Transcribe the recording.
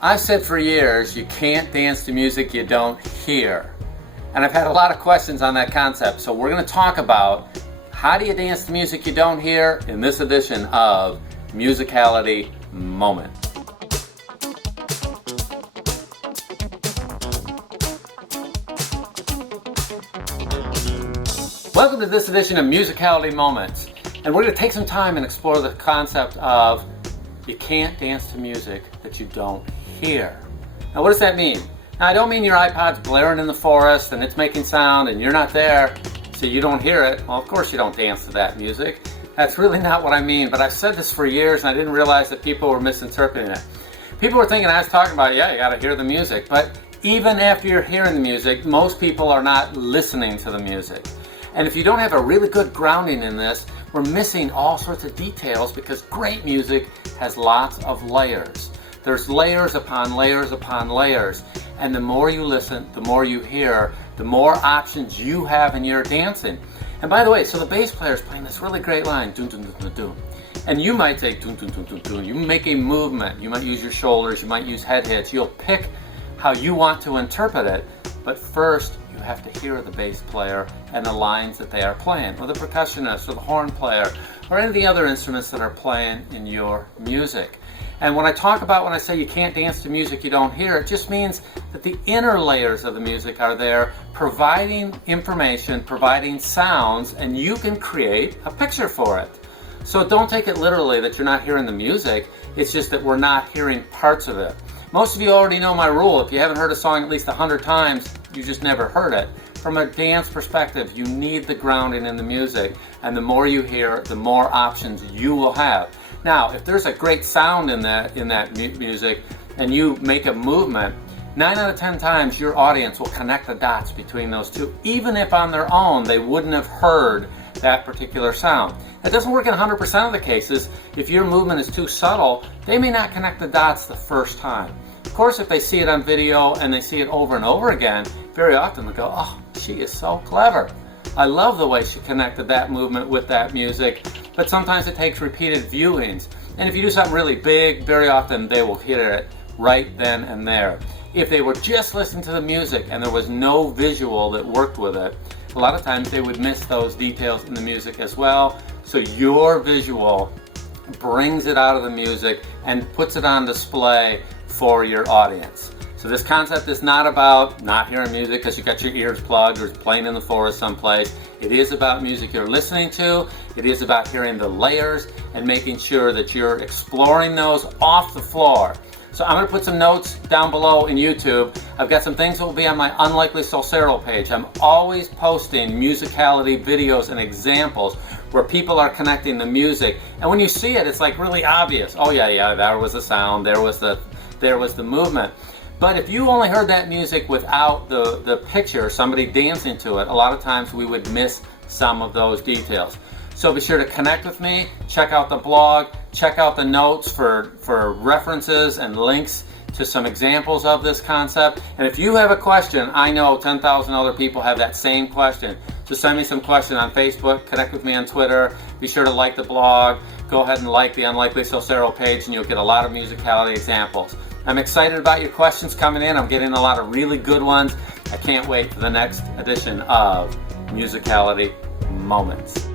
I've said for years, you can't dance to music you don't hear. And I've had a lot of questions on that concept. So we're going to talk about how do you dance to music you don't hear in this edition of Musicality Moments. Welcome to this edition of Musicality Moments. And we're going to take some time and explore the concept of you can't dance to music that you don't hear. Now, what does that mean? Now, I don't mean your iPod's blaring in the forest and it's making sound and you're not there, so you don't hear it. Well, of course you don't dance to that music. That's really not what I mean, but I've said this for years and I didn't realize that people were misinterpreting it. People were thinking I was talking about, yeah, you gotta hear the music, but even after you're hearing the music, most people are not listening to the music. And if you don't have a really good grounding in this, we're missing all sorts of details because great music has lots of layers. There's layers upon layers upon layers. And the more you listen, the more you hear, the more options you have in your dancing. And by the way, so the bass player is playing this really great line, dun dun dun dun dun. And you might say dun dun dun dun dun. You make a movement. You might use your shoulders. You might use head hits. You'll pick how you want to interpret it. But first, you have to hear the bass player and the lines that they are playing, or the percussionist, or the horn player, or any of the other instruments that are playing in your music. And when I say you can't dance to music you don't hear, it just means that the inner layers of the music are there, providing information, providing sounds, and you can create a picture for it. So don't take it literally that you're not hearing the music, it's just that we're not hearing parts of it. Most of you already know my rule. If you haven't heard a song at least 100 times, you just never heard it. From a dance perspective, you need the grounding in the music, and the more you hear, the more options you will have. Now, if there's a great sound in that music, and you make a movement, 9 out of 10 times your audience will connect the dots between those two, even if on their own they wouldn't have heard that particular sound. It doesn't work in 100% of the cases. If your movement is too subtle, they may not connect the dots the first time. Of course, if they see it on video and they see it over and over again, very often they'll go, oh, she is so clever. I love the way she connected that movement with that music. But sometimes it takes repeated viewings. And if you do something really big, very often they will hear it right then and there. If they were just listening to the music and there was no visual that worked with it, a lot of times they would miss those details in the music as well. So your visual brings it out of the music and puts it on display for your audience. So this concept is not about not hearing music because you got your ears plugged or it's playing in the forest someplace. It is about music you're listening to. It is about hearing the layers and making sure that you're exploring those off the floor. So I'm going to put some notes down below in YouTube. I've got some things that will be on my Unlikely Solcero page. I'm always posting musicality videos and examples where people are connecting the music. And when you see it, it's like really obvious. Oh yeah, there was the sound, there was the movement. But if you only heard that music without the picture, somebody dancing to it, a lot of times we would miss some of those details. So be sure to connect with me, check out the blog, check out the notes for references and links to some examples of this concept. And if you have a question, I know 10,000 other people have that same question. So send me some question on Facebook, connect with me on Twitter, be sure to like the blog, go ahead and like the Unlikely Solcero page and you'll get a lot of musicality examples. I'm excited about your questions coming in. I'm getting a lot of really good ones. I can't wait for the next edition of Musicality Moments.